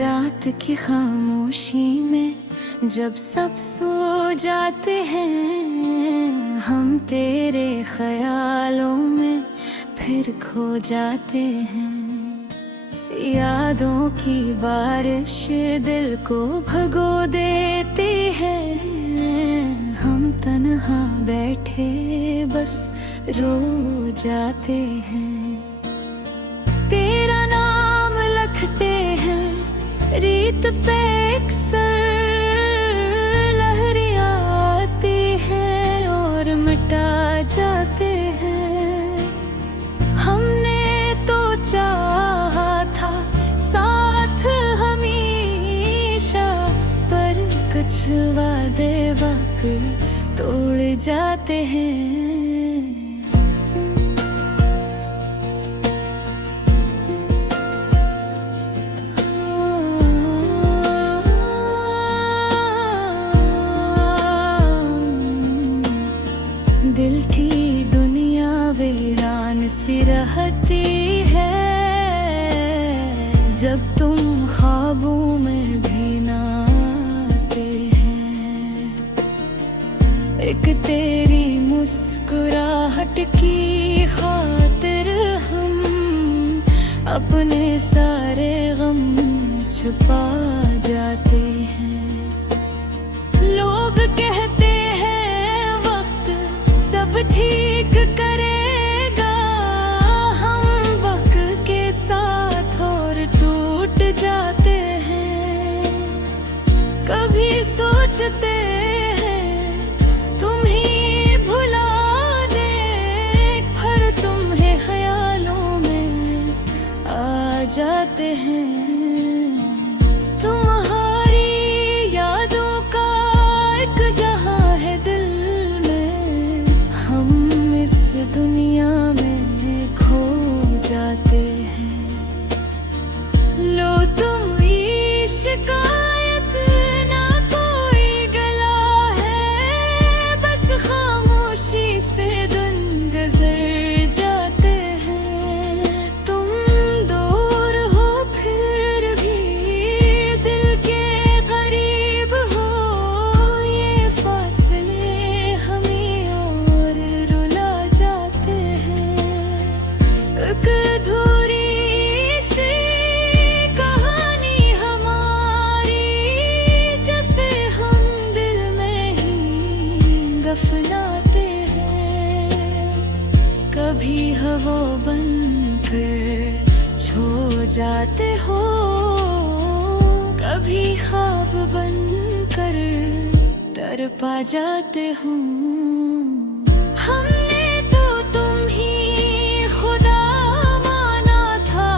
रात की खामोशी में जब सब सो जाते हैं, हम तेरे ख्यालों में फिर खो जाते हैं। यादों की बारिश दिल को भगो देती है, हम तन्हा बैठे बस रो जाते हैं। तेरा नाम लिखते हैं रीत पे अक्सर, लहरियां आती हैं और मिटा जाते हैं। हमने तो चाहा था साथ हमेशा, पर कुछ वादे वक्त तोड़ जाते हैं। दिल की दुनिया वीरान सी रहती है, जब तुम ख्वाबों में भी ना आते हैं। एक तेरी मुस्कुराहट की खातिर हम अपने सारे गम छुपा जाते हैं। लोग कहते सब ठीक करेगा, हम वक्त के साथ और टूट जाते हैं। कभी सोचते हैं तुम ही भुला दे, पर तुम्हें ख्यालों में आ जाते हैं। तुम्हारी यादों का एक जहां है दिल में, दुनिया में खो जाते हैं। लो तुम शिकायत ना कोई गला है, बस खामोशी से दिन गुजर जाते हैं। तुम दूर हो फिर भी दिल के करीब हो, ये फासले हमें और रुला जाते हैं। एक अधूरी सी कहानी हमारी, जैसे हम दिल में ही दफनाते हैं। कभी हवा बनकर छो जाते हो, कभी ख्वाब बनकर डर पा जाते हो। हमने तो तुम ही खुदा माना था,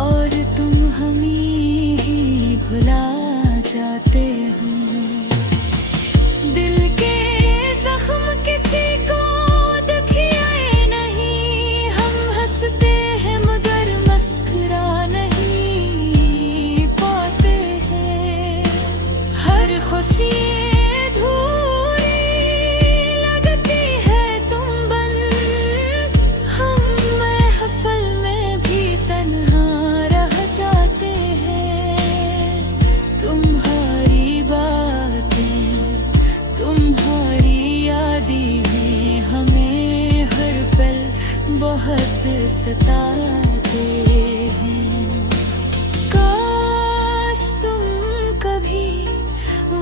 और तुम हमें ही भुला जाते हो। दिल के जख्म किसी को दिखाए नहीं, हम हंसते हैं मगर मुस्कुरा नहीं पाते हैं। हर खुशी बहुत सताते हैं। काश तुम कभी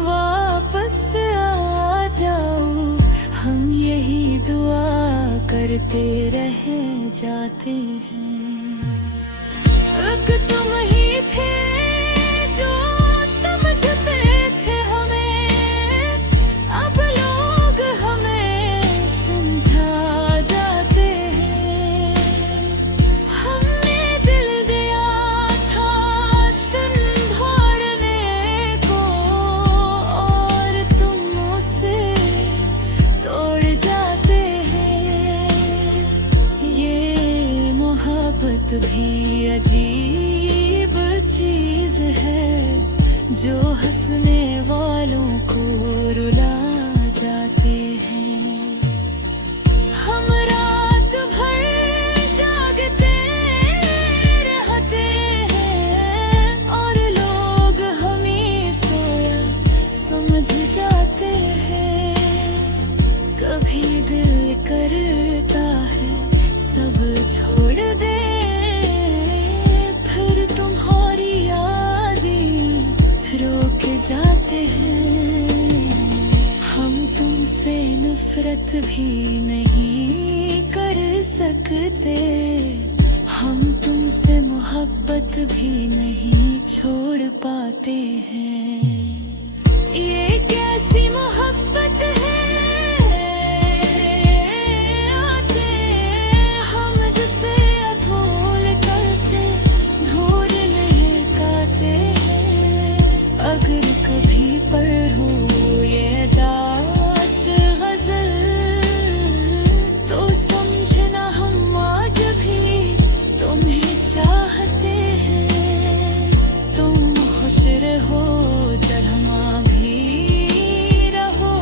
वापस आ जाओ, हम यही दुआ करते रह जाते हैं। एक तुम ही थे जो समझते थे हमें, अब लोग हमें समझा जाते हैं। हमने दिल दिया था संभालने को, और तुम उसे तोड़ जाते हैं। ये मोहब्बत भी अजीब चीज जो हंसने वालों को रुला जाते हैं। हम रात भर जागते रहते हैं और लोग हमें सोया समझ जाते हैं। कभी दिल करता है सब छोड़ दे, फिर तुम्हारी यादें रोक जाते हैं। हम तुमसे नफरत भी नहीं कर सकते, हम तुमसे मोहब्बत भी नहीं छोड़ पाते हैं। ये कैसी मोहब्बत है आते हम जिसे भूल करते धूल नहीं काते हैं। अगर कभी पढ़ो ये दास गजल तो समझना हम आज भी तुम्हें चाहते हैं। तुम खुश रहो जहाँ भी रहो,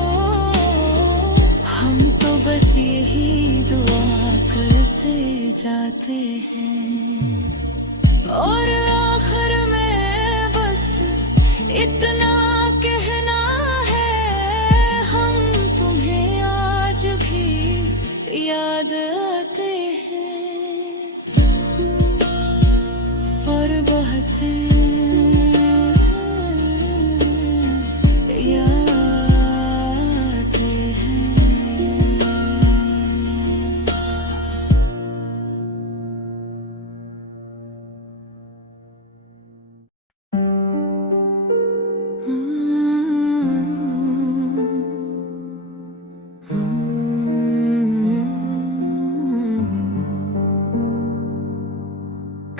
हम तो बस यही दुआ करते जाते हैं। और आखिर में बस इतना कहना है, हम तुम्हें आज भी याद आते हैं और बहुत याद आते हैं।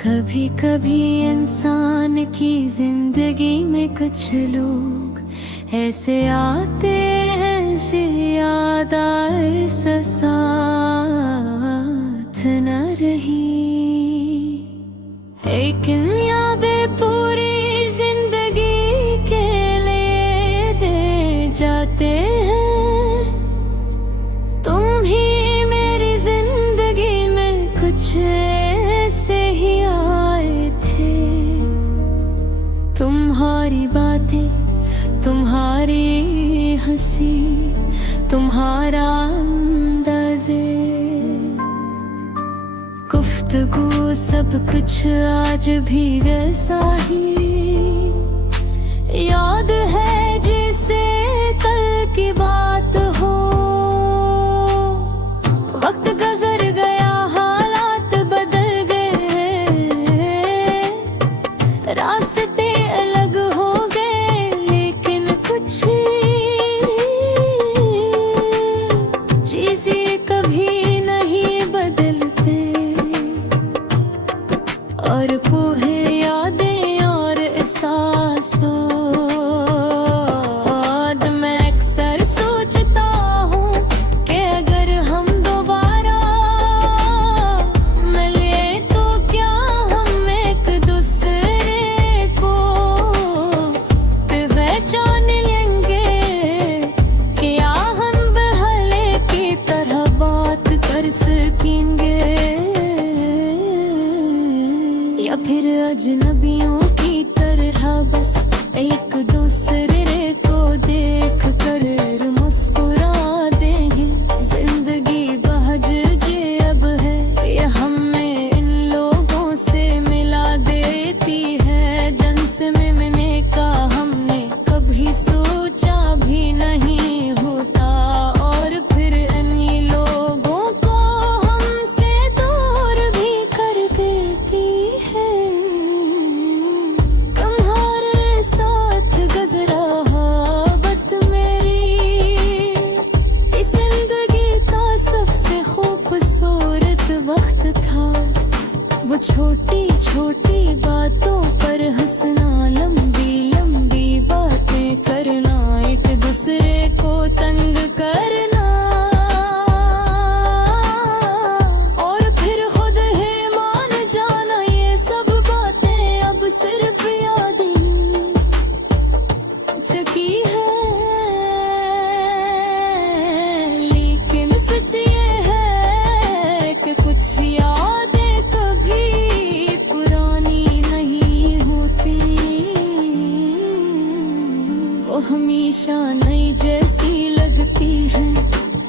कभी कभी इंसान की जिंदगी में कुछ लोग ऐसे आते हैं जो याद अरसा साथ न रही, लेकिन यादें पूरी जिंदगी के लिए दे जाते हैं। तुम ही मेरी जिंदगी में कुछ ऐसे ही आए थे। तुम्हारी बातें, तुम्हारी हंसी, तुम्हारा अंदाज़े गुफ्तगू सब कुछ आज भी वैसा ही याद है जैसे कल की बात हो। वक्त गुजर गया, हालात बदल गए, रास्ते अलग हो गए, लेकिन कुछ चीज़ें कभी नहीं बदलते। और पोहे यादें और एहसासों, मैं अक्सर सोचता हूँ कि अगर हम दोबारा मिले तो क्या हम एक दूसरे को पहचान लेंगे, क्या हम पहले की तरह बात कर सकेंगे, या फिर अजनबियों की तरह बस एक की है, लेकिन सच ये है कि कुछ यादें कभी पुरानी नहीं होती, वो हमेशा नई जैसी लगती है,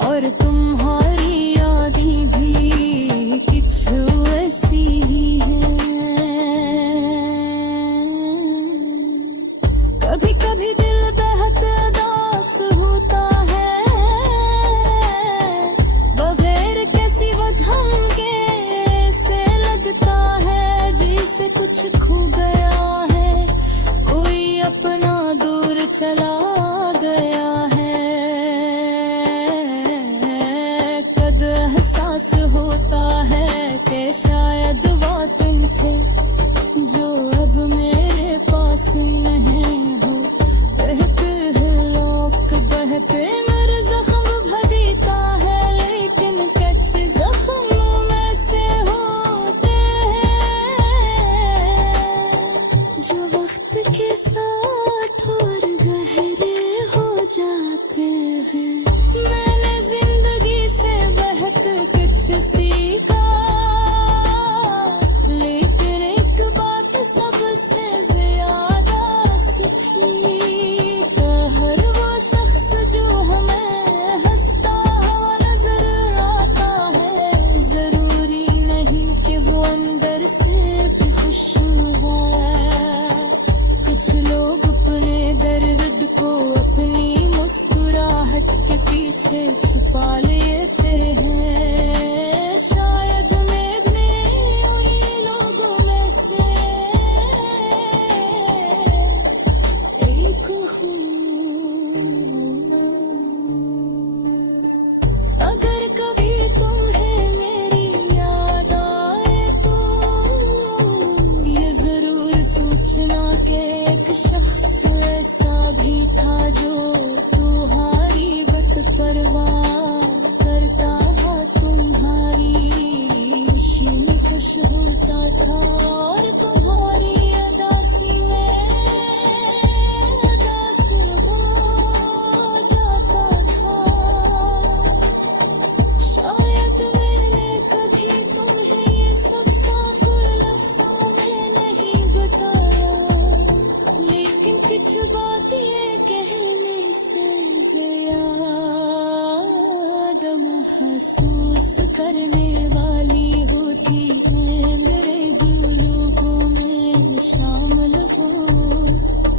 और तुम्हारी यादें भी कुछ ऐसी ही है। कभी कभी दिल बेहद उदास होता है, बगैर किसी वजह के से लगता है जैसे कुछ खो गया है, कोई अपना दूर चला गया है। कद एहसास होता है कि शायद वो तुम थे जो अब मेरे पास नहीं हो। बहते हैं लोग बहते मेरे जख्म भरीता है, लेकिन कच्चे जख्म में से होते हैं जो वक्त के साथ और गहरे हो जाते हैं। मैंने जिंदगी से बहुत कुछ सीखा, लेकिन एक बात सबसे ज्यादा सीखी, हर वो शख्स जो हमें हंसता हुआ नजर आता है, जरूरी नहीं कि वो अंदर से भी खुश है। कुछ लोग अपने दर्द को अपनी मुस्कुराहट के पीछे छुपा लेते हैं, शायद मैं भी उन्हीं लोगों में से एक हूँ। अगर कभी तुम्हें मेरी याद आए तो ये जरूर सोचना कि एक शख्स ऐसा भी था जो तुम्हारी बद परवाह करता था, तुम्हारी खुशी में खुश होता था, और तुम्हारी उदासी में उदास हो जाता था। शायद मैंने कभी तुम्हें ये सब साफ लफ्जों में नहीं बताया, लेकिन कुछ बात ये कहने से ज्यादा महसूस करने वाली होती है। मेरे दिल लोगों में शामिल हो,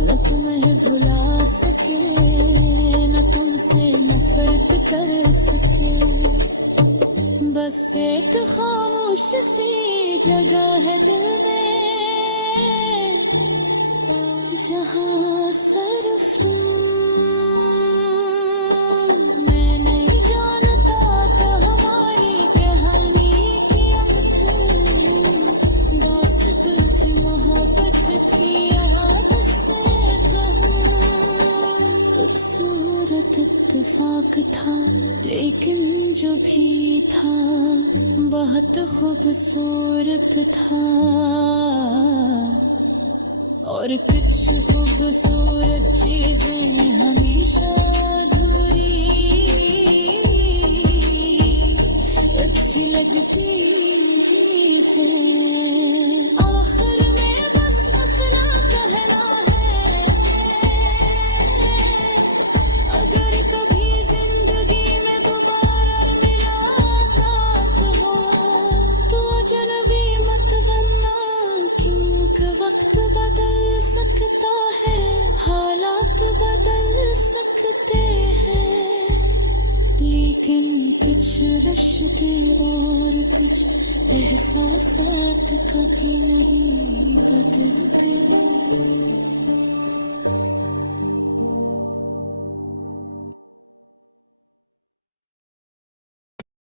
न तुम्हें भुला सके न तुमसे नफरत कर सके, बस एक खामोश सी जगह है दिल में जहाँ सिर्फ तुम। मैं नहीं जानता कि हमारी कहानी की अमत बात थी, मोहब्बत थी, याद से कहूँ खूबसूरत इत्तेफाक था, लेकिन जो भी था बहुत खूबसूरत था, और कुछ खूबसूरत चीजें हमेशा अधूरी अच्छी लगती है। आखिर में बस इतना कहना है, अगर कभी जिंदगी में दोबारा मुलाकात हो तो अजनबी मत बनना, क्योंकि वक्त बदल सकता है, हालात बदल सकते हैं, लेकिन कुछ रिश्ते और कुछ एहसासात कभी नहीं बदलते।